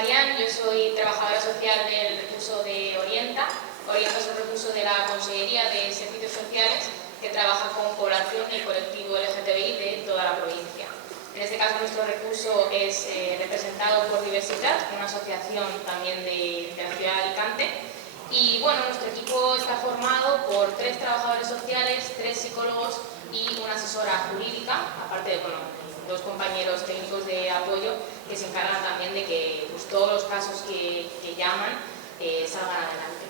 Marian, yo soy trabajadora social del recurso de Orienta. Orienta es un recurso de la Consellería de Servicios Sociales que trabaja con población y colectivo LGTBI de toda la provincia. En este caso nuestro recurso es representado por Diversidad, una asociación también de la ciudad de Alicante. Y bueno, nuestro equipo está formado por 3 trabajadores sociales, 3 psicólogos y una asesora jurídica, aparte de 2 compañeros técnicos de apoyo que se encargan también de que pues, todos los casos que llaman salgan adelante.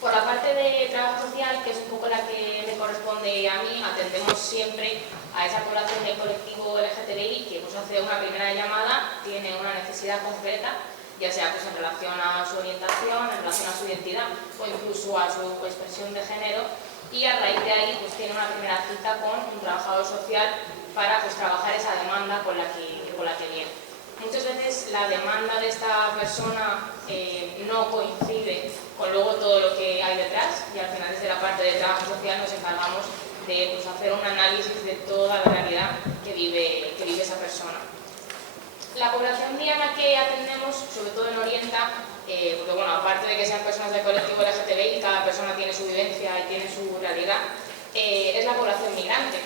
Por la parte de trabajo social, que es un poco la que me corresponde a mí, atendemos siempre a esa población del colectivo LGTBI que pues, hace una primera llamada, tiene una necesidad concreta, ya sea pues, en relación a su orientación, en relación a su identidad o incluso a su expresión de género, y a raíz de ahí pues, tiene una primera cita con un trabajador social para pues, trabajar esa demanda con la que viene. Muchas veces la demanda de esta persona no coincide con luego todo lo que hay detrás, y al final desde la parte de trabajo social nos encargamos de pues, hacer un análisis de toda la realidad que vive esa persona. La población diana que atendemos, sobre todo en Orienta, porque bueno, aparte de que sean personas del colectivo LGTBI, cada persona tiene su vivencia y tiene su realidad, es la población migrante,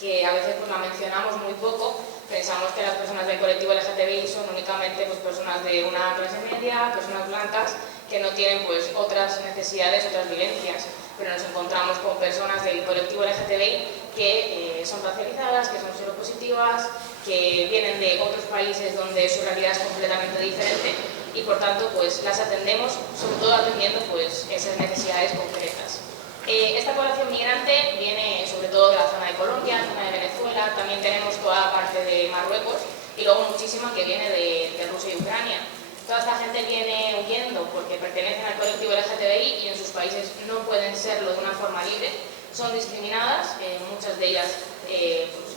que a veces pues, la mencionamos muy poco. Pensamos que las personas del colectivo LGTBI son únicamente pues, personas de una clase media, personas blancas, que no tienen pues, otras necesidades, otras vivencias, pero nos encontramos con personas del colectivo LGTBI que son racializadas, que son seropositivas, que vienen de otros países donde su realidad es completamente diferente y por tanto pues, las atendemos, sobre todo atendiendo pues, esas necesidades concretas. Esta población migrante viene sobre todo de la zona de Colombia, zona de Venezuela, también tenemos toda la parte de Marruecos y luego muchísima que viene de Rusia y Ucrania. Toda esta gente viene huyendo porque pertenecen al colectivo LGTBI y en sus países no pueden serlo de una forma libre, son discriminadas, muchas de ellas pues,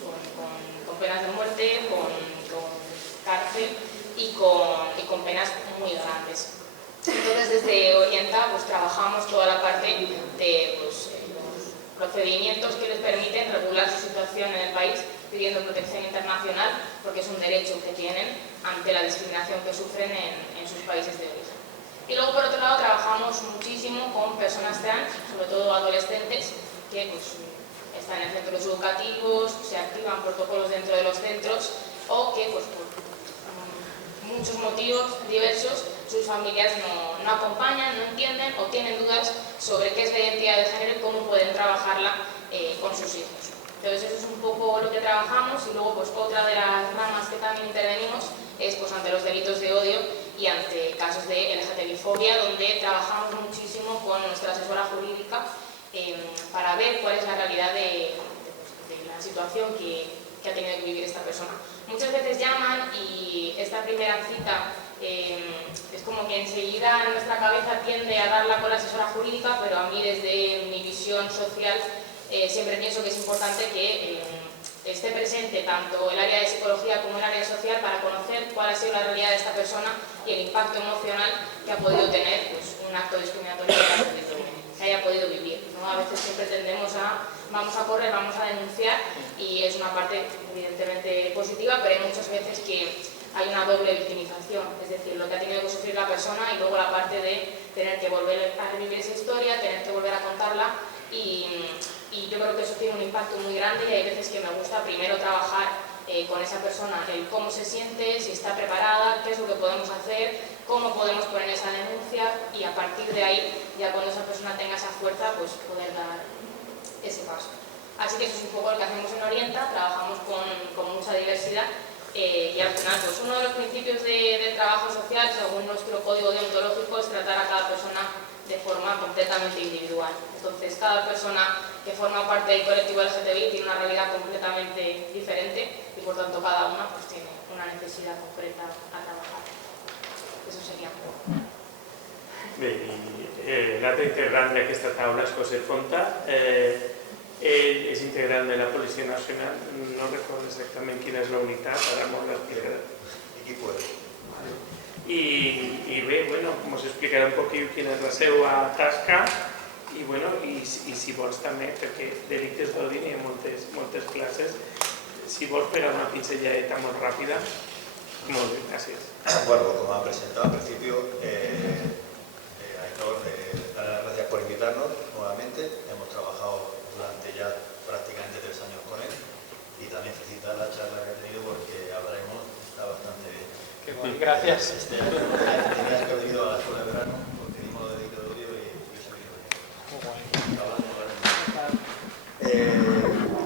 con penas de muerte, con cárcel y con penas muy grandes. Entonces desde Orienta pues, trabajamos toda la parte de pues, los procedimientos que les permiten regular su situación en el país pidiendo protección internacional porque es un derecho que tienen ante la discriminación que sufren en sus países de origen. Y luego por otro lado trabajamos muchísimo con personas trans, sobre todo adolescentes que pues, están en centros educativos, se activan protocolos dentro de los centros o que pues, por muchos motivos diversos sus familias no acompañan, no entienden o tienen dudas sobre qué es la identidad de género y cómo pueden trabajarla con sus hijos. Entonces eso es un poco lo que trabajamos y luego pues otra de las ramas que también intervenimos es pues ante los delitos de odio y ante casos de LGTBI-fobia, donde trabajamos muchísimo con nuestra asesora jurídica para ver cuál es la realidad de la situación que ha tenido que vivir esta persona. Muchas veces llaman y esta primera cita es como que enseguida en nuestra cabeza tiende a darla con la asesora jurídica, pero a mí desde mi visión social siempre pienso que es importante que esté presente tanto el área de psicología como el área social para conocer cuál ha sido la realidad de esta persona y el impacto emocional que ha podido tener pues, un acto discriminatorio que haya podido vivir, ¿no? A veces siempre tendemos a vamos a correr, vamos a denunciar y es una parte evidentemente positiva, pero hay muchas veces que hay una doble victimización, es decir, lo que ha tenido que sufrir la persona y luego la parte de tener que volver a revivir esa historia, tener que volver a contarla y yo creo que eso tiene un impacto muy grande y hay veces que me gusta primero trabajar con esa persona, el cómo se siente, si está preparada, qué es lo que podemos hacer, cómo podemos poner esa denuncia y a partir de ahí, ya cuando esa persona tenga esa fuerza, pues poder dar ese paso. Así que eso es un poco lo que hacemos en Orienta, trabajamos con mucha diversidad y al final pues uno de los principios del trabajo social, según nuestro código deontológico, es tratar a cada persona de forma completamente individual. Entonces cada persona que forma parte del colectivo LGTBI tiene una realidad completamente diferente y por tanto cada una pues, tiene una necesidad concreta a trabajar. Eso sería un poco. Bé, l'altre integrant d'aquesta taula és José Fonta. Ell és integrant de la Policia Nacional, no recordo exactament quina és la unitat, ara molt l'explicarà. Equipo de... I bé, bueno, ens explicarà un poquillo quina és la seva tasca i, bueno, i si vols també, perquè delictes d'odi n'hi ha moltes classes, si vols pegar una pinzelladeta molt ràpida Muy bien, así es. Bueno, como ha presentado al principio, Aitor, dar las gracias por invitarnos nuevamente. Hemos trabajado durante ya prácticamente 3 años con él y también felicitar la charla que ha tenido porque hablaremos, está bastante bien. Qué bueno, gracias. Este año tenías que haber ido a la escuela de verano porque dimos lo de delito de odio y yo he salido bien.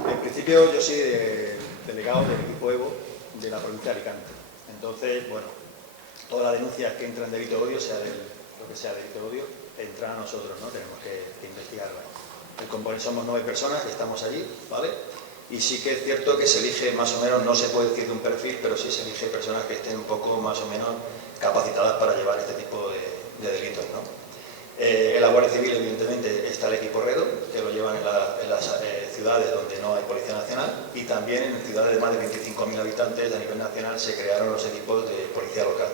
En principio yo soy delegado del equipo EVO de la provincia de Alicante. Entonces, bueno, todas las denuncias que entran de delito de odio, sea lo que sea delito de odio, entran a nosotros, ¿no? Tenemos que investigarlas. El componente somos 9 personas que estamos allí, ¿vale? Y sí que es cierto que se elige más o menos, no se puede decir de un perfil, pero sí se elige personas que estén un poco más o menos capacitadas para llevar este tipo de delitos, ¿no? En la Guardia Civil, evidentemente, está el equipo REDO, que lo llevan en las ciudades donde no hay Policía Nacional, y también en ciudades de más de 25.000 habitantes a nivel nacional se crearon los equipos de Policía Local.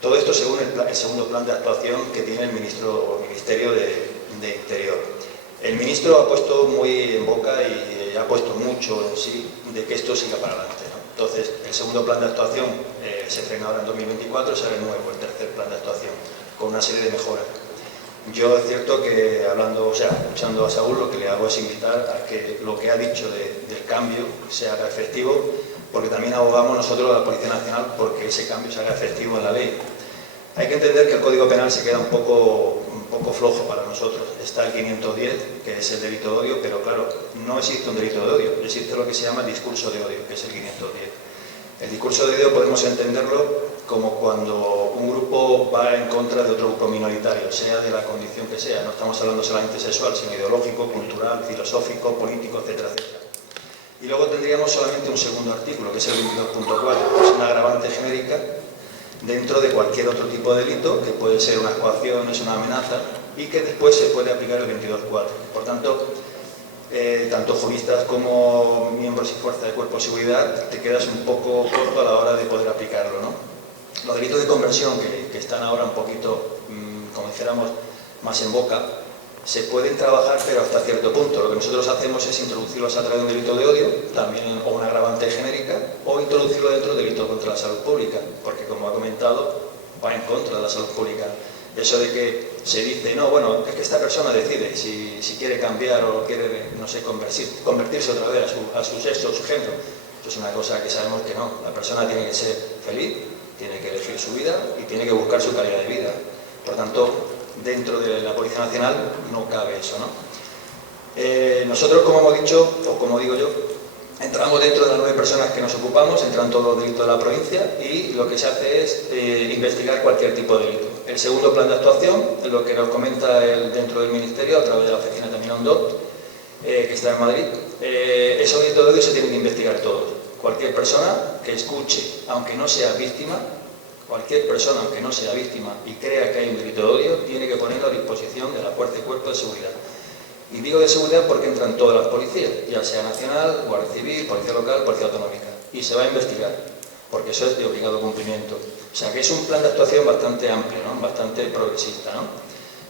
Todo esto según el segundo plan de actuación que tiene el Ministerio de Interior. El ministro ha puesto muy en boca y ha puesto mucho en sí de que esto siga para adelante, ¿no? Entonces, el segundo plan de actuación se frena ahora en 2024, será el nuevo, el tercer plan de actuación, con una serie de mejoras. Yo es cierto que escuchando a Saúl, lo que le hago es invitar a que lo que ha dicho del cambio se haga efectivo, porque también abogamos nosotros a la Policía Nacional porque ese cambio se haga efectivo en la ley. Hay que entender que el Código Penal se queda un poco flojo para nosotros. Está el 510, que es el delito de odio, pero claro, no existe un delito de odio, existe lo que se llama el discurso de odio, que es el 510. El discurso de odio podemos entenderlo como cuando un grupo va en contra de otro grupo minoritario, sea de la condición que sea. No estamos hablando solamente sexual, sino ideológico, cultural, filosófico, político, etcétera, etcétera. Y luego tendríamos solamente un segundo artículo, que es el 22.4, que es una agravante genérica dentro de cualquier otro tipo de delito, que puede ser una coacción, es una amenaza, y que después se puede aplicar el 22.4. Por tanto, tanto juristas como miembros y fuerzas de cuerpo de seguridad, te quedas un poco corto a la hora de poder aplicarlo, ¿no? Los delitos de conversión, que están ahora un poquito, como dijéramos, más en boca, se pueden trabajar, pero hasta cierto punto. Lo que nosotros hacemos es introducirlos a través de un delito de odio, también o una agravante genérica, o introducirlo dentro del delito contra la salud pública, porque, como ha comentado, va en contra de la salud pública. Eso de que se dice, no, bueno, es que esta persona decide si quiere cambiar o quiere, no sé, convertirse otra vez a su sexo o su género. Eso es una cosa que sabemos que no. La persona tiene que ser feliz, tiene que elegir su vida y tiene que buscar su calidad de vida. Por tanto, dentro de la Policía Nacional no cabe eso, ¿no? Nosotros, como hemos dicho, o como digo yo, entramos dentro de las 9 personas que nos ocupamos, entran todos los delitos de la provincia y lo que se hace es investigar cualquier tipo de delito. El segundo plan de actuación, lo que nos comenta dentro del Ministerio, a través de la oficina también ONDOT, que está en Madrid, esos delitos de odio se tienen que investigar todos. Cualquier persona que escuche, aunque no sea víctima, cualquier persona, aunque no sea víctima y crea que hay un delito de odio, tiene que ponerlo a disposición de la Fuerza y Cuerpo de Seguridad. Y digo de seguridad porque entran todas las policías, ya sea nacional, Guardia Civil, Policía Local, Policía Autonómica. Y se va a investigar, porque eso es de obligado cumplimiento. O sea que es un plan de actuación bastante amplio, ¿no? Bastante progresista, ¿no?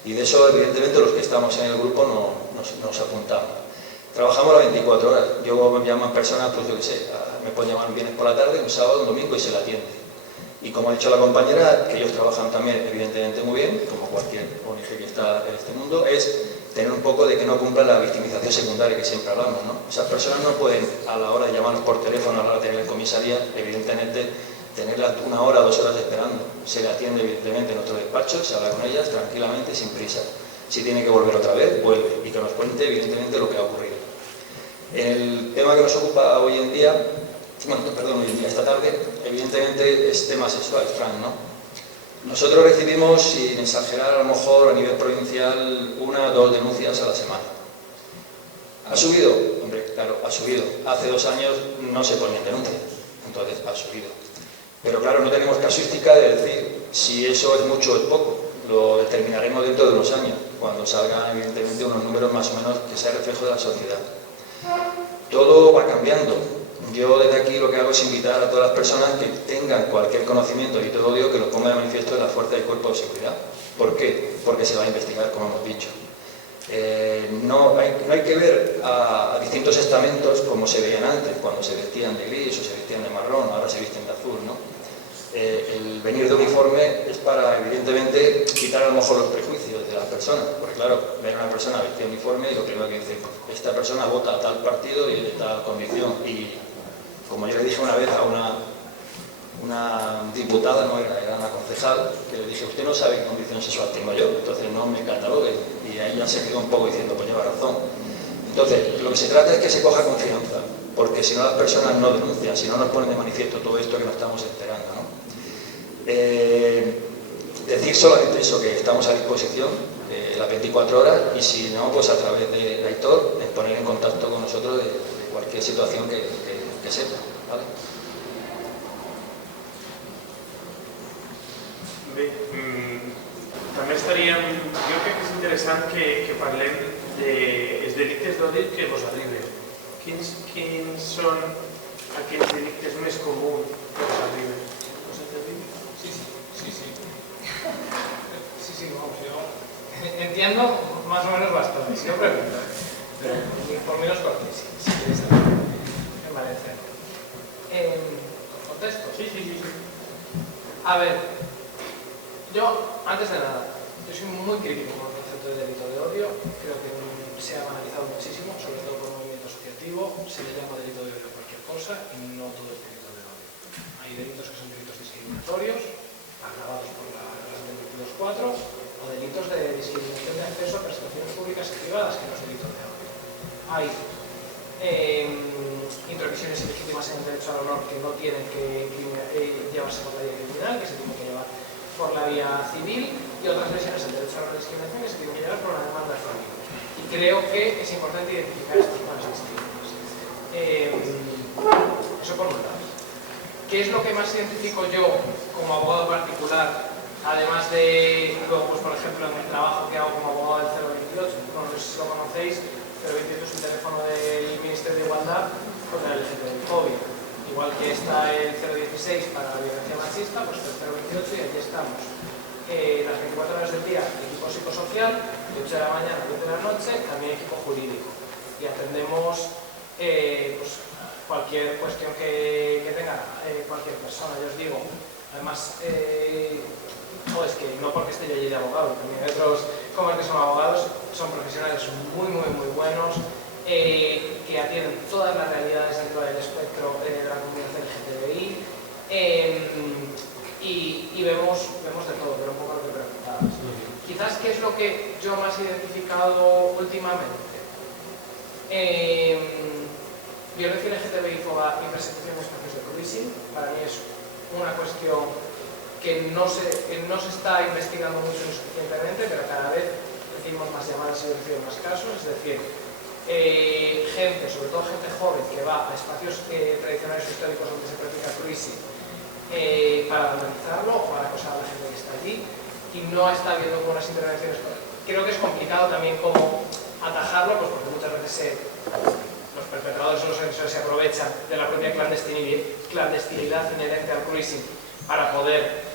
Y de eso, evidentemente, los que estamos en el grupo nos apuntamos. Trabajamos las 24 horas. Yo me llaman personas, pues yo qué sé, me pueden llamar un viernes por la tarde, un sábado, un domingo y se la atiende. Y como ha dicho la compañera, que ellos trabajan también evidentemente muy bien, como cualquier ONG que está en este mundo, es tener un poco de que no cumplan la victimización secundaria que siempre hablamos, ¿no? Esas personas no pueden, a la hora de llamarnos por teléfono, a la hora de tener en comisaría, evidentemente, tenerlas 1 hora, 2 horas esperando. Se le atiende evidentemente en otro despacho, se habla con ellas tranquilamente, sin prisa. Si tiene que volver otra vez, vuelve y que nos cuente evidentemente lo que ha ocurrido. El tema que nos ocupa hoy en día, esta tarde, evidentemente es tema sexual, Fran, ¿no? Nosotros recibimos, sin exagerar, a lo mejor a nivel provincial, 1 o 2 denuncias a la semana. ¿Ha subido? Hombre, claro, ha subido. Hace 2 años no se ponían denuncias, entonces ha subido. Pero claro, no tenemos casuística de decir si eso es mucho o es poco. Lo determinaremos dentro de unos años, cuando salgan evidentemente unos números más o menos que sea reflejo de la sociedad. Todo va cambiando. Yo desde aquí lo que hago es invitar a todas las personas que tengan cualquier conocimiento de delito de odio que lo ponga de manifiesto en la Fuerza y Cuerpo de Seguridad. ¿Por qué? Porque se va a investigar, como hemos dicho. No hay que ver a distintos estamentos como se veían antes, cuando se vestían de gris o se vestían de marrón, ahora se visten de azul, ¿no? el venir de uniforme es para, evidentemente, quitar a lo mejor los prejuicios de las personas, porque claro, ver a una persona vestida de uniforme y lo primero que dice, esta persona vota a tal partido y de tal condición, y como yo le dije una vez a una diputada, no era una concejal, que le dije, usted no sabe qué condición sexual tengo yo, entonces no me catalogue, y ahí ya se quedó un poco diciendo, pues lleva razón. Entonces, lo que se trata es que se coja confianza, porque si no las personas no denuncian, si no nos ponen de manifiesto todo esto que nos estamos enterando, ¿no? Decir solamente eso, que estamos a disposición las 24 horas, y si no, pues a través de Aitor, poner en contacto con nosotros de cualquier situación que sepa, ¿vale? Bé, també estaríem... Jo crec que és interessant que parlem dels delictes d'odi que vos arriben. Quins són aquells delictes més comuns que vos arriben? Us entendim? Sí, vamos, yo entiendo más o menos bastante, si no pregunto, pero por menos cortés, si queréis saber, me parece. ¿Contesto? Sí. A ver, yo, antes de nada, yo soy muy crítico con el concepto de delito de odio, creo que se ha banalizado muchísimo, sobre todo por el movimiento asociativo, se le llama delito de odio a cualquier cosa y no todo es delito de odio. Hay delitos que son delitos discriminatorios, agravados por la Ley 22.4, o delitos de discriminación de acceso a prestaciones públicas y privadas, que no es delito de odio. Hay intromisiones ilegítimas en el derecho al honor que no tienen que llevarse por la vía criminal, que se tienen que llevar por la vía civil, y otras lesiones del derecho a la discriminación que se tienen que llevar por una demanda civil. Y creo que es importante identificar estas zonas distintas. Eso por un lado. ¿Qué es lo que más identifico yo como abogado particular, además de, pues, por ejemplo, en el trabajo que hago como abogado del 028? No sé si lo conocéis, 028 es un teléfono del Ministerio de Igualdad contra el LGTBI-fobia. Igual que está el 016 para la violencia machista, pues el 028 y allí estamos. Las 24 horas del día, equipo psicosocial, de 8 de la mañana a 10 de la noche, también equipo jurídico. Y atendemos pues, cualquier cuestión que tenga cualquier persona. Yo os digo, además, es que no porque esté yo allí de abogado, también hay otros como el que son abogados, son profesionales muy buenos, que atienden todas las realidades dentro del espectro de la comunidad LGTBI, y vemos de todo, pero un poco lo que preguntabas. Quizás, ¿qué es lo que yo más he identificado últimamente? Violencia LGTBI, fobia y persecución de espacios de cruising, para mí es una cuestión que no se está investigando mucho insuficientemente, pero cada vez recibimos más llamadas y recibimos más casos, es decir, gente, sobre todo gente joven, que va a espacios tradicionales históricos donde se practica cruising para analizarlo o para acosar a la gente que está allí, y no está habiendo buenas intervenciones. Creo que es complicado también cómo atajarlo, pues porque muchas veces los perpetradores o los agresores se aprovechan de la propia clandestinidad inherente al cruising para poder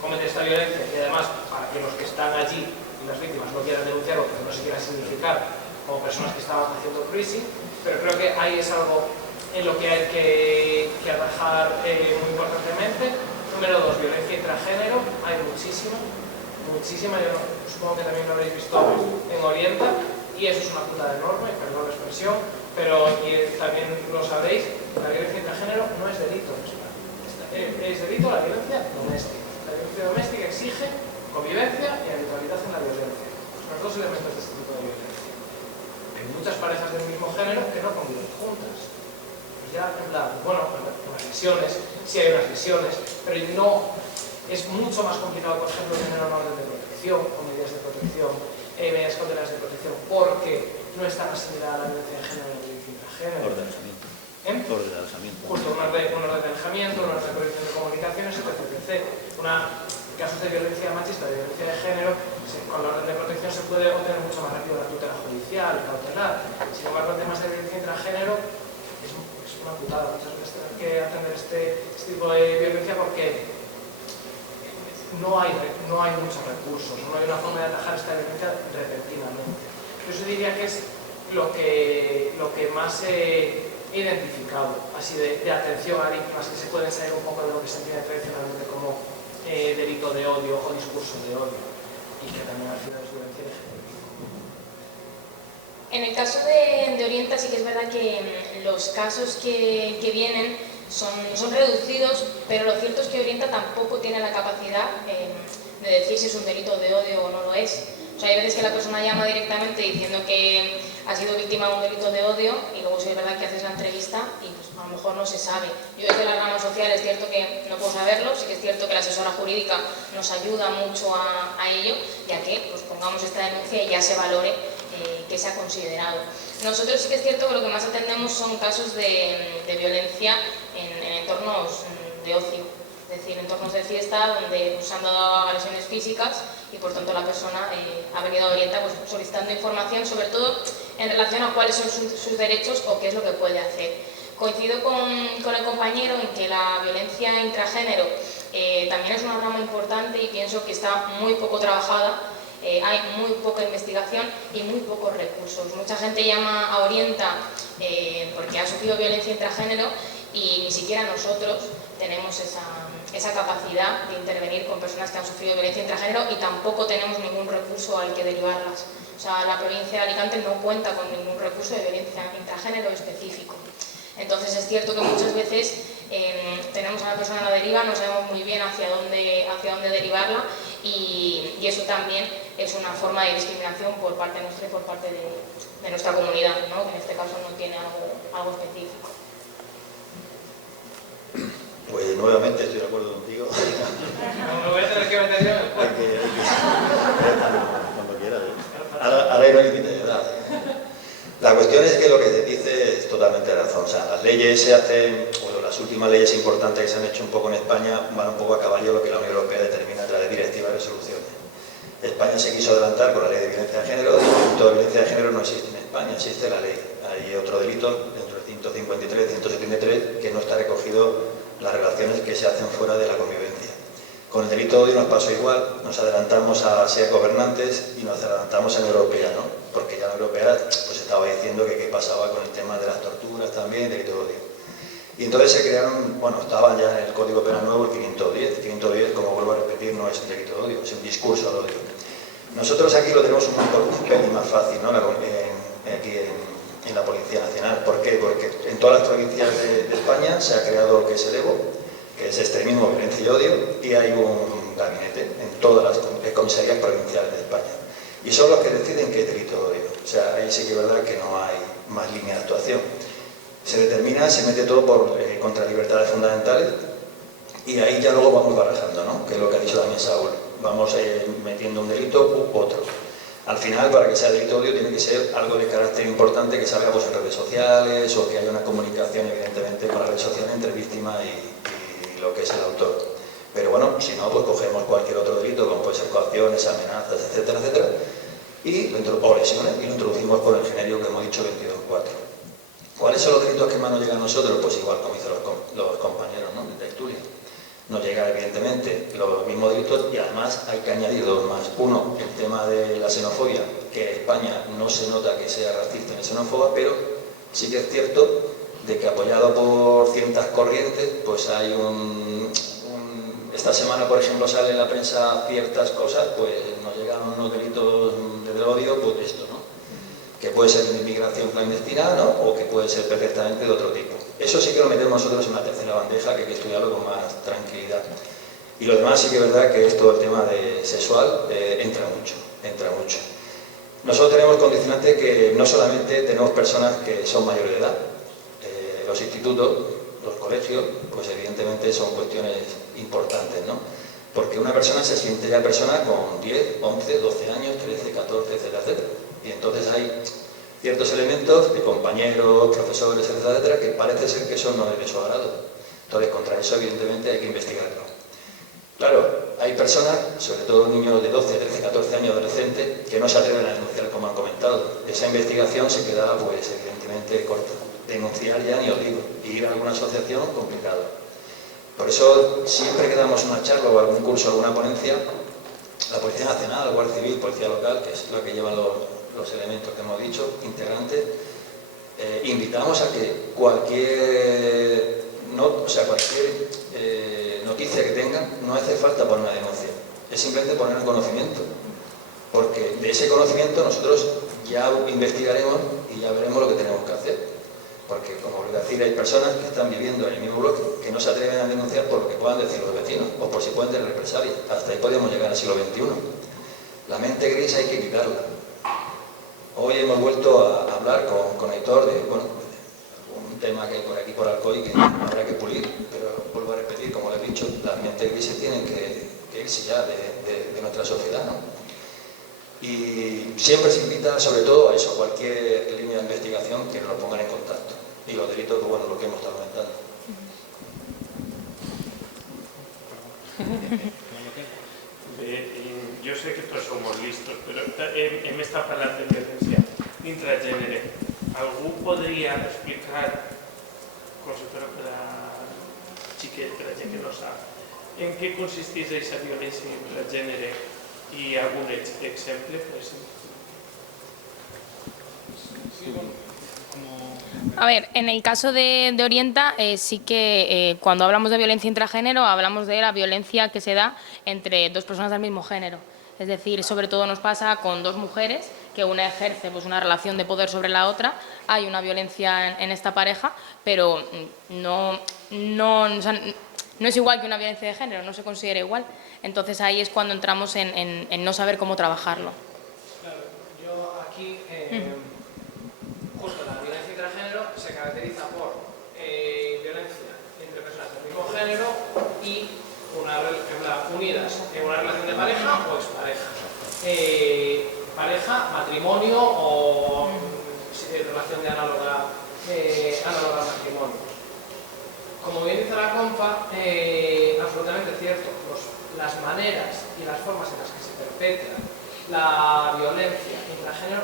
cometer esta violencia, y además para que los que están allí y las víctimas no quieran denunciarlo porque no se quieran significar como personas que estaban haciendo cruising. Pero creo que ahí es algo en lo que hay que atajar muy importantemente. Número 2, violencia intragénero, hay muchísima, yo supongo que también lo habréis visto en Orienta, y eso es una putada enorme, perdón la expresión, pero también lo sabréis, la violencia intragénero no es delito en España. Es delito la violencia doméstica. La violencia doméstica exige convivencia y habitualidad en la violencia. Los dos elementos de este tipo de violencia. Hay muchas parejas del mismo género que no conviven juntas. Pues ya, en plan, bueno, las lesiones, sí hay unas lesiones, pero no es mucho más complicado, por ejemplo, tener una orden de protección o medidas de protección, medidas cautelares de protección, porque no están asimiladas a la violencia de género y la violencia intragénero. Ordenamiento. Justo, un orden de alejamiento, un orden de prohibición de comunicaciones, etc. Casos de violencia machista, de violencia de género, con la orden de protección se puede obtener mucho más rápido la tutela judicial, cautelar. Sin embargo, en temas de violencia intragénero es una putada. Muchas veces tener que atender este tipo de violencia porque no hay muchos recursos, no hay una forma de atajar esta violencia repentinamente. Yo diría que es lo que más identificado, así de atención a víctimas que se pueden salir un poco de lo que se entiende tradicionalmente como delito de odio o discurso de odio, y que también al final es violencia LGTBI? En el caso de Orienta sí que es verdad que los casos que vienen son reducidos, pero lo cierto es que Orienta tampoco tiene la capacidad de decir si es un delito de odio o no lo es. O sea, hay veces que la persona llama directamente diciendo que ha sido víctima de un delito de odio y luego sí es verdad que haces la entrevista y pues, a lo mejor no se sabe. Yo desde la rama social es cierto que no puedo saberlo, sí que es cierto que la asesora jurídica nos ayuda mucho a ello, ya que pues, pongamos esta denuncia y ya se valore que se ha considerado. Nosotros sí que es cierto que lo que más atendemos son casos de violencia en entornos de ocio, es decir, entornos de fiesta donde se han dado agresiones físicas y por tanto la persona ha venido a Orienta pues, solicitando información, sobre todo en relación a cuáles son sus derechos o qué es lo que puede hacer. Coincido con el compañero en que la violencia intragénero también es una rama importante y pienso que está muy poco trabajada. Hay muy poca investigación y muy pocos recursos. Mucha gente llama a Orienta porque ha sufrido violencia intragénero y ni siquiera nosotros tenemos esa capacidad de intervenir con personas que han sufrido violencia intragénero y tampoco tenemos ningún recurso al que derivarlas. O sea, la provincia de Alicante no cuenta con ningún recurso de violencia intragénero específico. Entonces es cierto que muchas veces tenemos a la persona a la deriva, no sabemos muy bien hacia dónde derivarla y eso también es una forma de discriminación por parte nuestra y por parte de nuestra comunidad, ¿no? Que en este caso no tiene algo específico. Pues nuevamente estoy de acuerdo contigo. No me voy a tener que meter yo en el cuerpo. Cuando quieras. Ahora hay no límite de edad. La cuestión es que lo que se dice es totalmente razón. O sea, las leyes se hacen, bueno, las últimas leyes importantes que se han hecho un poco en España van un poco a caballo de lo que la Unión Europea determina a través de directivas y resoluciones. España se quiso adelantar con la ley de violencia de género. El delito de violencia de género no existe en España, existe la ley. Hay otro delito dentro del 153, 173, que no está recogido las relaciones que se hacen fuera de la convivencia. Con el delito de odio nos pasó igual, nos adelantamos a ser gobernantes y nos adelantamos a la europea, ¿no? Porque ya la europea pues estaba diciendo que qué pasaba con el tema de las torturas también, delito de odio. Y entonces se crearon, bueno, estaba ya en el Código Penal nuevo el 510. El 510, como vuelvo a repetir, no es un delito de odio, es un discurso de odio. Nosotros aquí lo tenemos un pelín más fácil, ¿no? Aquí en la Policía Nacional. ¿Por qué? Porque en todas las provincias de España se ha creado lo que es el EVO, que es extremismo, violencia y odio, y hay un gabinete en todas las comisarías provinciales de España. Y son los que deciden qué delito de odio. O sea, ahí sí que es verdad que no hay más línea de actuación. Se determina, se mete todo contra libertades fundamentales y ahí ya luego vamos barajando, ¿no? Que es lo que ha dicho también Saúl. Vamos metiendo un delito u otro. Al final, para que sea delito de odio, tiene que ser algo de carácter importante que salga pues, en redes sociales o que haya una comunicación, evidentemente, con las redes sociales entre víctima y lo que es el autor. Pero bueno, si no, pues cogemos cualquier otro delito, como puede ser coacciones, amenazas, etcétera, etcétera, o lesiones, y lo introducimos por el genérico que hemos dicho 22.4. ¿Cuáles son los delitos que más nos llegan a nosotros? Pues igual como dicen los compañeros, ¿no? De tertulia. Nos llega evidentemente los mismos delitos y además hay que añadir dos más. Uno, el tema de la xenofobia, que en España no se nota que sea racista ni xenófoba, pero sí que es cierto de que apoyado por ciertas corrientes, pues hay esta semana, por ejemplo, sale en la prensa ciertas cosas, pues nos llegan unos delitos de odio, pues esto, ¿no? Que puede ser de inmigración clandestina, ¿no? O que puede ser perfectamente de otro tipo. Eso sí que lo metemos nosotros en una tercera bandeja, que hay que estudiarlo con más tranquilidad. Y lo demás sí que es verdad que es todo el tema de sexual, entra mucho. Nosotros tenemos condicionantes que no solamente tenemos personas que son mayores de edad, los institutos, los colegios, pues evidentemente son cuestiones importantes, ¿no? Porque una persona se siente ya persona con 10, 11, 12 años, 13, 14, etcétera, etcétera. Y entonces hay ciertos elementos de compañeros, profesores, etcétera, etcétera, que parece ser que eso no es de su agrado. Entonces, contra eso, evidentemente, hay que investigarlo. Claro, hay personas, sobre todo niños de 12, 13, 14 años, adolescentes, que no se atreven a denunciar, como han comentado. Esa investigación se queda, pues, evidentemente, corta. Denunciar ya ni os digo. Y ir a alguna asociación, complicado. Por eso, siempre que damos una charla o algún curso, alguna ponencia, la Policía Nacional, la Guardia Civil, Policía Local, que es la que llevan los elementos que hemos dicho, integrantes, invitamos a que cualquier noticia que tengan, no hace falta poner una denuncia, es simplemente poner el conocimiento, porque de ese conocimiento nosotros ya investigaremos y ya veremos lo que tenemos que hacer. Porque, como voy a decir, hay personas que están viviendo en el mismo bloque que no se atreven a denunciar por lo que puedan decir los vecinos o por si pueden tener represalias. Hasta ahí podríamos llegar al siglo XXI. La mente gris hay que quitarla. Hoy hemos vuelto a hablar con Aitor de un tema que hay por aquí, por Alcoy, que habrá que pulir, pero vuelvo a repetir, como le he dicho, las mentes grises tienen que irse ya de nuestra sociedad, ¿no? Y siempre se invita, sobre todo, a eso, cualquier línea de investigación que nos pongan en contacto. Y los delitos, pues bueno, lo que hemos estado comentando. Jo sé que tots som molt listos, però hem estat parlant de violència intragènere. Algú podria explicar, com si fos per a xiquet, per a gent que no sap, en què consisteix aquesta violència intragènere i algun exemple? A ver, en el caso de Orienta, sí que cuando hablamos de violencia intragénero, hablamos de la violencia que se da entre dos personas del mismo género. Es decir, sobre todo nos pasa con dos mujeres, que una ejerce pues, una relación de poder sobre la otra, hay una violencia en esta pareja, pero no es igual que una violencia de género, no se considera igual. Entonces ahí es cuando entramos en no saber cómo trabajarlo. Claro, yo aquí, justo la violencia intragénero se caracteriza por violencia entre personas del mismo género y unidas en una relación de pareja o expareja. Pareja, matrimonio o relación de análoga al matrimonio. Como bien dice la compa, absolutamente cierto, las maneras y las formas en las que se perpetra la violencia intragénero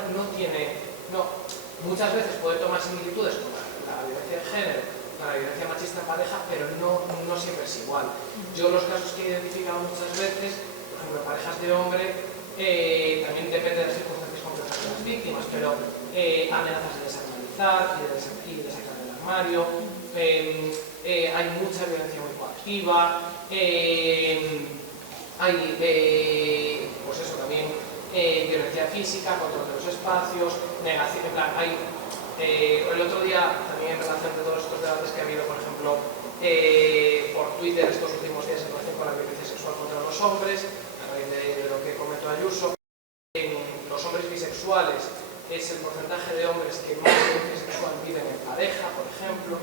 muchas veces puede tomar similitudes con la violencia de género, con la violencia machista en pareja, pero no siempre es igual. Yo los casos que he identificado muchas veces, por ejemplo, parejas de hombre, también depende de las circunstancias complejas de las víctimas, pero amenazas de desacralizar y de sacar del armario, hay mucha violencia muy coactiva, hay pues eso también violencia física, control de los espacios, negación, en plan, hay el otro día también en relación de todos estos debates que ha habido, por ejemplo, por Twitter estos últimos días en relación con la violencia sexual contra los hombres, a raíz de lo que comentó Ayuso, los hombres bisexuales es el porcentaje de hombres que más violencia sexual viven en pareja, por ejemplo,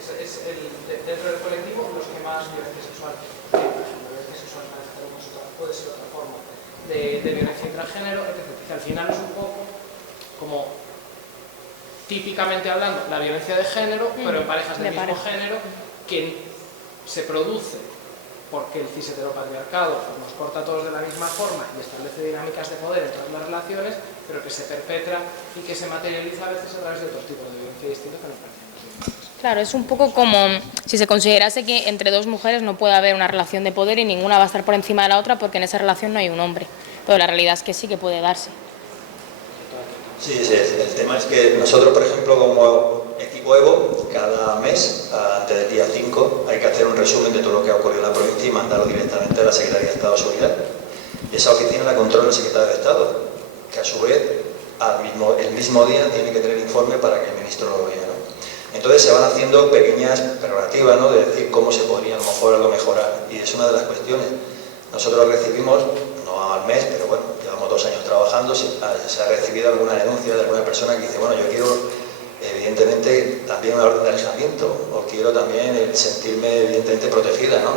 dentro del colectivo los que más violencia sexual viven, por ejemplo, la violencia sexual en pareja puede ser otra forma de violencia intragénero, etc. Que al final es un poco como, típicamente hablando, la violencia de género, pero en parejas del mismo género, que se produce porque el cis heteropatriarcado pues, nos corta a todos de la misma forma y establece dinámicas de poder en todas las relaciones, pero que se perpetra y que se materializa a veces a través de otros tipos de violencia distintos que nos parecen. Claro, es un poco como si se considerase que entre dos mujeres no puede haber una relación de poder y ninguna va a estar por encima de la otra porque en esa relación no hay un hombre. Pero la realidad es que sí que puede darse. Sí, el tema es que nosotros, por ejemplo, como equipo Evo, cada mes, antes del día 5, hay que hacer un resumen de todo lo que ha ocurrido en la provincia y mandarlo directamente a la Secretaría de Estado de Seguridad. Y esa oficina la controla el secretario de Estado, que a su vez, el mismo día, tiene que tener informe para que el ministro lo vea, ¿no? Entonces se van haciendo pequeñas prerrogativas, ¿no?, de decir cómo se podría a lo mejor algo mejorar. Y es una de las cuestiones. Nosotros recibimos, no al mes, pero bueno, llevamos 2 años trabajando, se ha recibido alguna denuncia de alguna persona que dice, bueno, yo quiero evidentemente también una orden de alejamiento o quiero también el sentirme evidentemente protegida, ¿no?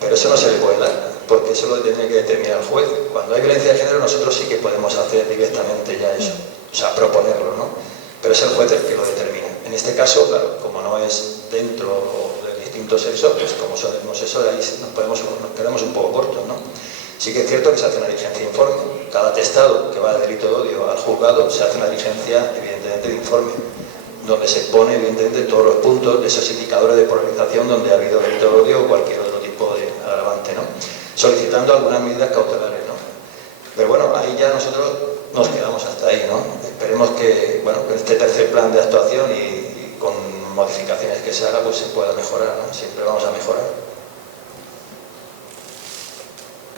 Pero eso no se le puede dar, porque eso lo tiene que determinar el juez. Cuando hay violencia de género nosotros sí que podemos hacer directamente ya eso, o sea, proponerlo, ¿no? Pero es el juez el que lo determina. En este caso, claro, como no es dentro del distinto sexo, pues como sabemos eso, ahí nos quedamos un poco cortos, ¿no? Sí que es cierto que se hace una diligencia de informe. Cada atestado que va de delito de odio al juzgado se hace una diligencia, evidentemente, de informe, donde se pone, evidentemente, todos los puntos de esos indicadores de polarización donde ha habido delito de odio o cualquier otro tipo de agravante, ¿no? Solicitando algunas medidas cautelares, ¿no? Pero bueno, ahí ya nosotros nos quedamos hasta ahí, ¿no? esperemos que, bueno, con este tercer plan de actuación y con modificaciones que se haga, pues se pueda mejorar, ¿no? Siempre vamos a mejorar.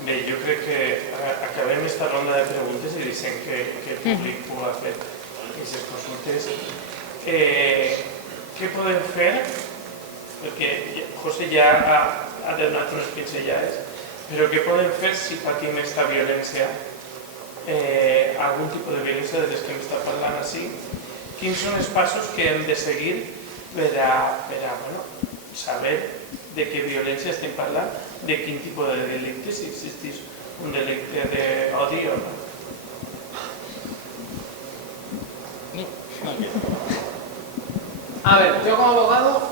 Bé, jo crec que acabem esta ronda de preguntes i deixem que el públic pugui fer aquestes consultes. Què podem fer? Perquè José ja ha donat unes pinzellades, però què podem fer si patim aquesta violència, algun tipus de violència de les que hem estat parlant així? Quins són els passos que hem de seguir per a saber de què violència estem parlant, de quin tipus de delicte, si existís un delicte d'odi o no. A ver, yo como abogado,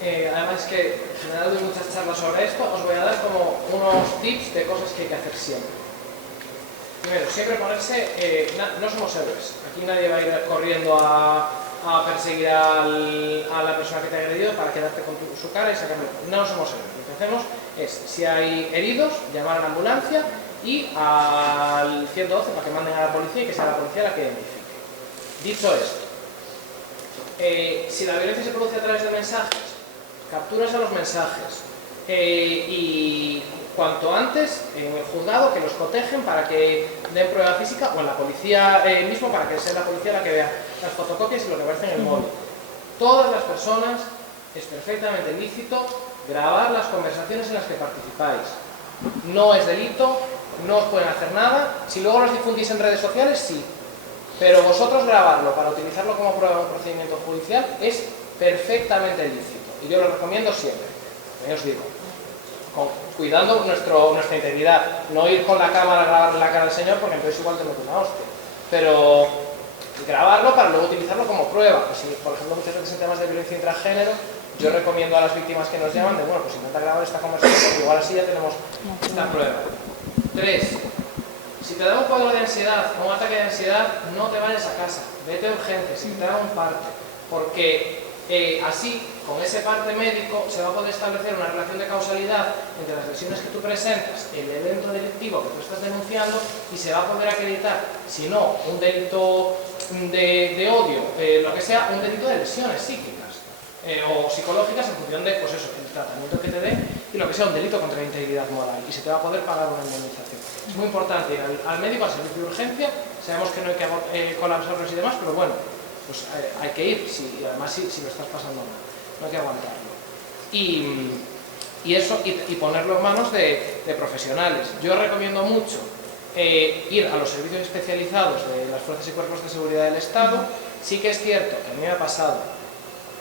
además que en general doy muchas charlas sobre esto, os voy a dar como unos tips de cosas que hay que hacer siempre. Primero, siempre ponerse, no somos héroes, aquí nadie va a ir corriendo a perseguir a la persona que te ha agredido para quedarte con su cara y sacarle. No somos héroes, lo que hacemos es, si hay heridos, llamar a la ambulancia y al 112 para que manden a la policía y que sea la policía la que identifique. Dicho esto, si la violencia se produce a través de mensajes, capturas a los mensajes y cuanto antes en el juzgado que los cotejen para que den prueba física o en la policía mismo para que sea la policía la que vea las fotocopias y lo que aparece en el móvil. Todas las personas es perfectamente lícito grabar las conversaciones en las que participáis. No es delito, no os pueden hacer nada. Si luego los difundís en redes sociales, sí. Pero vosotros grabarlo para utilizarlo como prueba en un procedimiento judicial es perfectamente lícito. Y yo lo recomiendo siempre. Os digo, cuidando nuestra integridad. No ir con la cámara a grabarle la cara al señor porque entonces igual te meto una hostia. Pero grabarlo para luego utilizarlo como prueba. Pues si, por ejemplo, muchas veces en temas de violencia intragénero, yo recomiendo a las víctimas que nos llaman de, bueno, pues intenta grabar esta conversación porque igual así ya tenemos esta prueba. 3. Si te da un cuadro de ansiedad o un ataque de ansiedad, no te vayas a casa, vete a urgencias, que te haga un parte, porque así, con ese parte médico, se va a poder establecer una relación de causalidad entre las lesiones que tú presentas, el evento delictivo que tú estás denunciando, y se va a poder acreditar, si no, un delito de odio, lo que sea, un delito de lesiones psíquicas o psicológicas en función de, pues eso, el tratamiento que te dé y lo que sea un delito contra la integridad moral, y se te va a poder pagar una indemnización. Es muy importante ir al médico, al servicio de urgencia. Sabemos que no hay que colapsarlos y demás, pero bueno, pues hay que ir, y además si lo estás pasando mal, no hay que aguantarlo. Y eso, y ponerlo en manos de profesionales. Yo recomiendo mucho ir a los servicios especializados de las fuerzas y cuerpos de seguridad del Estado. Sí que es cierto que a mí me ha pasado,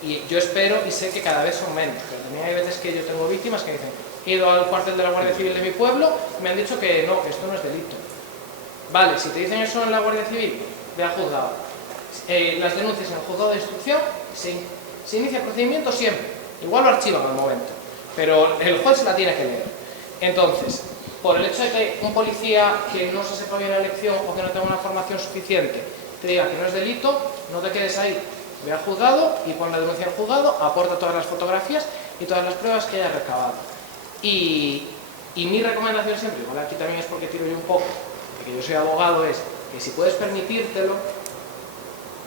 y yo espero y sé que cada vez son menos, pero también hay veces que yo tengo víctimas que dicen: he ido al cuartel de la Guardia Civil de mi pueblo y me han dicho que no, que esto no es delito. Vale, si te dicen eso en la Guardia Civil, ve al juzgado. Las denuncias en el juzgado de instrucción, se inicia el procedimiento siempre. Igual lo archivan al momento, pero el juez se la tiene que leer. Entonces, por el hecho de que un policía que no se sepa bien la lección o que no tenga una formación suficiente te diga que no es delito, no te quedes ahí. Ve al juzgado y pon la denuncia al juzgado, aporta todas las fotografías y todas las pruebas que hayas recabado. Y mi recomendación siempre, igual aquí también es porque tiro yo un poco, porque yo soy abogado, es que si puedes permitírtelo,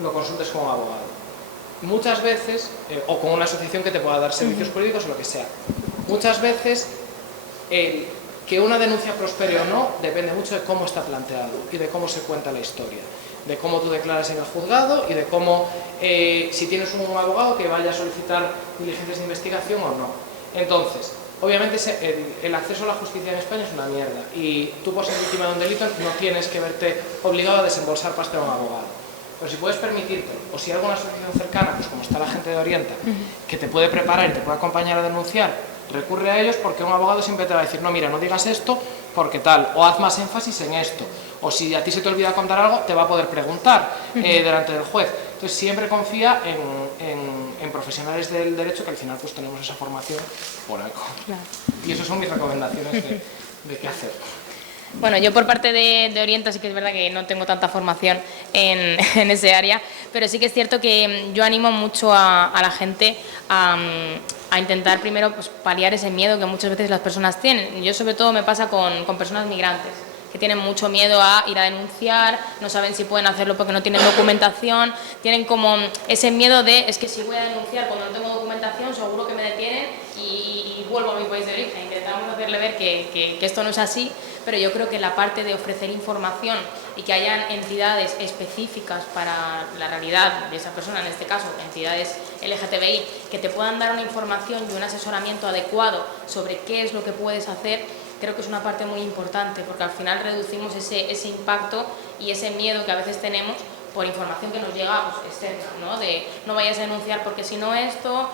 lo consultes como abogado. Muchas veces, o con una asociación que te pueda dar servicios jurídicos o lo que sea, muchas veces que una denuncia prospere o no depende mucho de cómo está planteado y de cómo se cuenta la historia, de cómo tú declaras en el juzgado y de cómo, si tienes un abogado que vaya a solicitar diligencias de investigación o no. Entonces, obviamente el acceso a la justicia en España es una mierda y tú, por ser víctima de un delito, no tienes que verte obligado a desembolsar pasta a un abogado. Pero si puedes permitírtelo, o si hay alguna asociación cercana, pues como está la gente de Orienta, que te puede preparar y te puede acompañar a denunciar, recurre a ellos, porque un abogado siempre te va a decir: no, mira, no digas esto porque tal, o haz más énfasis en esto, o si a ti se te olvida contar algo, te va a poder preguntar delante del juez. Entonces siempre confía en profesionales del derecho, que al final pues tenemos esa formación por algo. Claro. Y esas son mis recomendaciones de qué hacer. Bueno, yo por parte de Orienta sí que es verdad que no tengo tanta formación en ese área, pero sí que es cierto que yo animo mucho a la gente a intentar primero pues, paliar ese miedo que muchas veces las personas tienen. Yo sobre todo me pasa con personas migrantes, que tienen mucho miedo a ir a denunciar, no saben si pueden hacerlo porque no tienen documentación, tienen como ese miedo de, es que si voy a denunciar cuando no tengo documentación seguro que me detienen y vuelvo a mi país de origen. Intentamos hacerle ver que esto no es así, pero yo creo que la parte de ofrecer información y que hayan entidades específicas para la realidad de esa persona, en este caso entidades LGTBI, que te puedan dar una información y un asesoramiento adecuado sobre qué es lo que puedes hacer, creo que es una parte muy importante, porque al final reducimos ese impacto y ese miedo que a veces tenemos por información que nos llega pues, externa, ¿no? De no vayas a denunciar porque si no esto,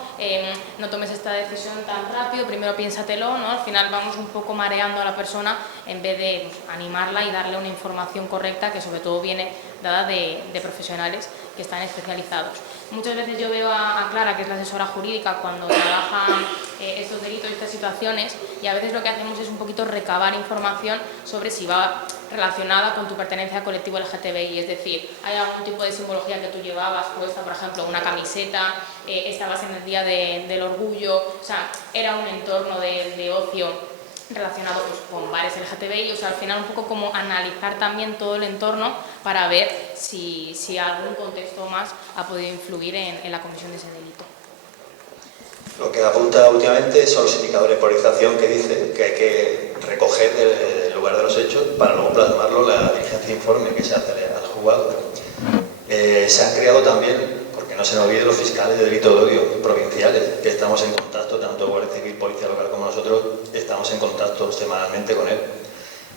no tomes esta decisión tan rápido, primero piénsatelo, ¿no? Al final vamos un poco mareando a la persona en vez de pues, animarla y darle una información correcta que sobre todo viene dada de profesionales que están especializados. Muchas veces yo veo a Clara, que es la asesora jurídica, cuando trabaja estos delitos y estas situaciones, y a veces lo que hacemos es un poquito recabar información sobre si va relacionada con tu pertenencia al colectivo LGTBI, es decir, hay algún tipo de simbología que tú llevabas puesta, por ejemplo, una camiseta, estabas en el día del orgullo, o sea, era un entorno de ocio relacionado pues, con bares LGTBI, o sea, al final un poco como analizar también todo el entorno para ver si algún contexto más ha podido influir en la comisión de ese delito. Lo que apunta últimamente son los indicadores de polarización que dicen que hay que recoger del lugar de los hechos para luego plasmarlo en la diligencia de informe que se hace al juzgado. Se han creado también, porque no se nos olvide, los fiscales de delito de odio provinciales, que estamos en contacto, tanto Guardia Civil, Policía Local como nosotros, estamos en contacto semanalmente con él.